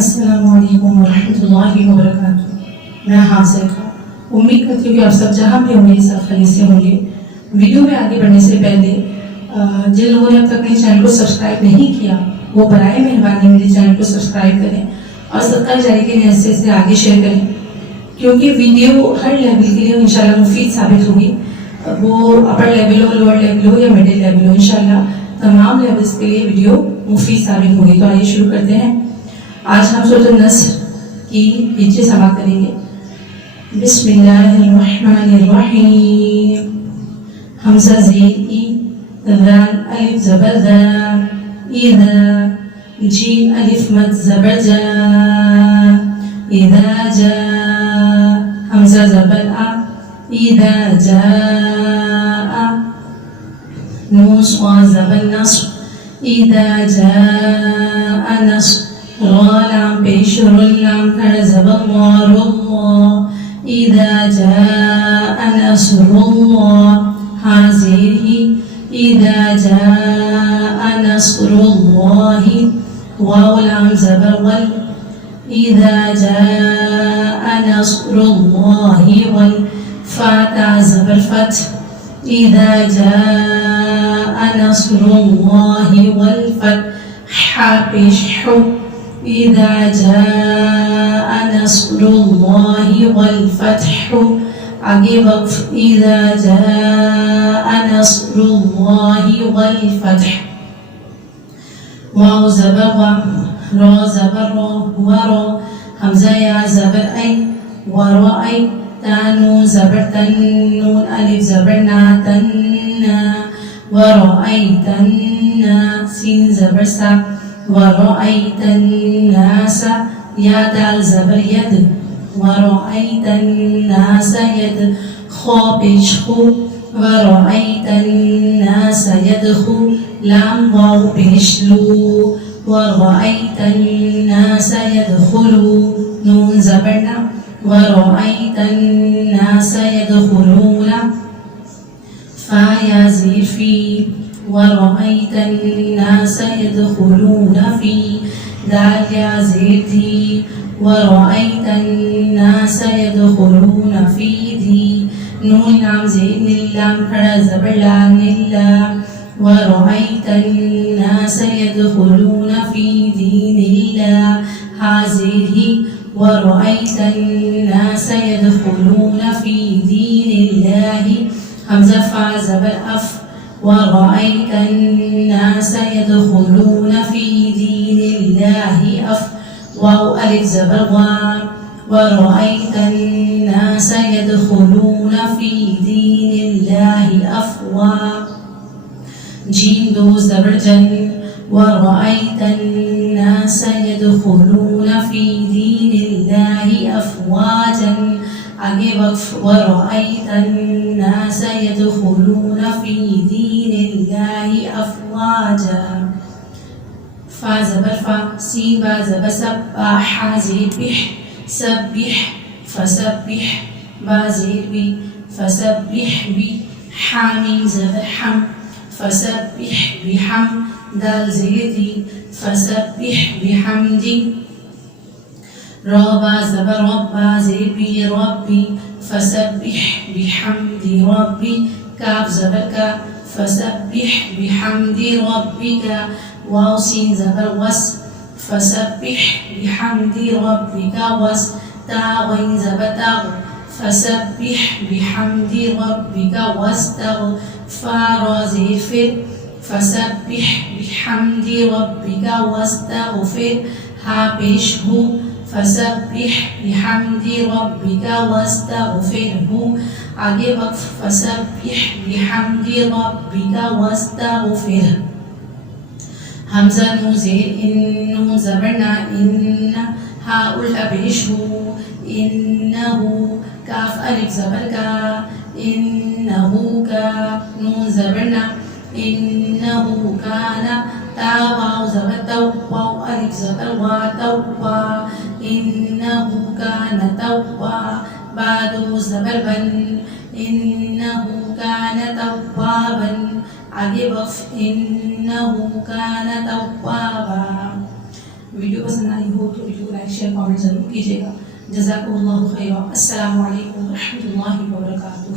अस्सलामुअलैकुम वरहमतुल्लाहि वबरकातुहू। मैं हासिका उम्मीद करती हूँ कि आप सब जहाँ भी होंगे सब खैरियत से होंगे। वीडियो में आगे बढ़ने से पहले जिन लोगों ने अब तक मेरे चैनल को सब्सक्राइब नहीं किया वो बराए मेहरबानी मेरे चैनल को सब्सक्राइब करें और सदका जारी के हिस्से से आगे शेयर करें, क्योंकि वीडियो हर लेवल के लिए इंशाल्लाह मुफीद साबित होगी। वो अपर लेवल हो, लोअर लेवल हो या मिडिल लेवल हो, इंशाल्लाह तमाम लेवल्स के लिए वीडियो मुफीद साबित होगी। तो आइए शुरू करते हैं। आज हम सूरह नस्र की हिज्जे समाप्त करेंगे। बिस्मिल्लाहिर्रहमानिर्रहीम। हमजा ज़ेर ई, दाल अलिफ ज़बर ज़ा, इज़ा, जीम अलिफ मद ज़बर जा, इज़ा जा, हमजा ज़बर आ, इज़ा जा, नून स्वाद ज़बर नस्र, इज़ा जा नस्र, लाम पेश लाम खड़ा ज़बर रुल्लाह, इज़ा जाअ नस्रुल्लाह, हाज़िर ही, इज़ा जाअ नस्रुल्लाहि, वाव लाम ज़बर वल, इज़ा जाअ नस्रुल्लाहि वल, फा ता ज़बर फत, इज़ा जाअ नस्रुल्लाहि वल फत, हा पेश हु, इज़ा जाअ नस्रुल्लाहि वल फत्हु, आगे वक्फ, इज़ा जाअ नस्रुल्लाहि वल फत्ह, वाव ज़बर वा, रा ज़बर रा, वरा, हमज़ा या ज़बर ऐ, वराऐ, ता नून ज़बर तन, नून अलिफ ज़बर ना, तन्ना, वराऐतन्ना, सीन ज़बर सा, वराऐतन्नास, या दाल ज़बर यद, वराऐतन्नास यद, खा पेश खु, वराऐतन्नास यदखु, लाम वाव पेश लू, वराऐतन्नास यदखुलू, नून ज़बर ना, वराऐतन्नास यदखुलूना, फा या ज़ीर फी, वराऐतन्नास यदखुलूना फी, दाल या ज़ीर दी, वराऐतन्नास यदखुलूना फी दी, नून लाम ज़ेर नील लाम खड़ा ज़बर ला, निल्ला, वराऐतन्नास यदखुलूना फी दीनिल्लाह, हाज़िर ही, वराऐतन्नास यदखुलूना फी दीनिल्लाहि, हमज़ा फा ज़बर अफ, वराऐतन्नास यदखुलूना फी दीनिल्लाहि अफ, वाव अलिफ ज़बर वा, वराऐतन्नास यदखुलूना फी दीनिल्लाहि अफ़वा, जीम दो ज़बर जन, वराऐतन्नास यदखुलूना फी दीनिल्लाहि अफ़वाजन, आगे वक्फ, वराऐतन्नास यदखुलूना फी दीनिल्लाहि अफ़वाजा, फा ज़बर फा, सीन बा ज़बर सब, बा हा ज़ेर बिह, सब्बिह, फसब्बिह, बा ज़ेर बी, फसब्बिह बी, हा मीम ज़बर हम, फसब्बिह बिहम, दाल ज़ेर दी, फसब्बिह बिहमदी, रा बा ज़बर रब, बा ज़ेर बी, रब्बी, फसब्बिह बिहमदी रब्बी, काफ ज़बर का, फसब्बिह बिहमदी रब्बिका, वाव सीन ज़बर वस, फसब्बिह बिहमदी रब्बिका वस, ता गैन ज़बर ताग, फसब्बिह बिहमदी रब्बिका वस्तग, फा रा ज़ेर फिर, फसब्बिह बिहमदी रब्बिका वस्तगफिर, हा पेश हु, फसब्बिह बिहमदी रब्बिका वस्तगफिरहु, आगे वक्फ, फसब्बिह बिहमदी रब्बिका वस्तगफिर, हमज़ा नून ज़ेर इन, नून ज़बर ना, इन्ना, हा उल्टा पेश हु, इन्नहु, काफ अलिफ ज़बर का, इन्नहु का, नून ज़बर ना, इन्नहु काना, ता वाव ज़बर तौ, वाव अलिफ ज़बर वा, तौवा, इन्नहु काना तौवा, बा दो ज़बर बन, इन्नहु काना तौवाबन, आगे वक्फ, इन्नहु काना तौवाबा। वीडियो पसंद आई हो तो वीडियो शेयर कमेंट ज़रूर कीजिएगा। जज़ाकुमुल्लाहु खैरा। अस्सलामु अलैकुम व रहमतुल्लाहि व बरकातुहू।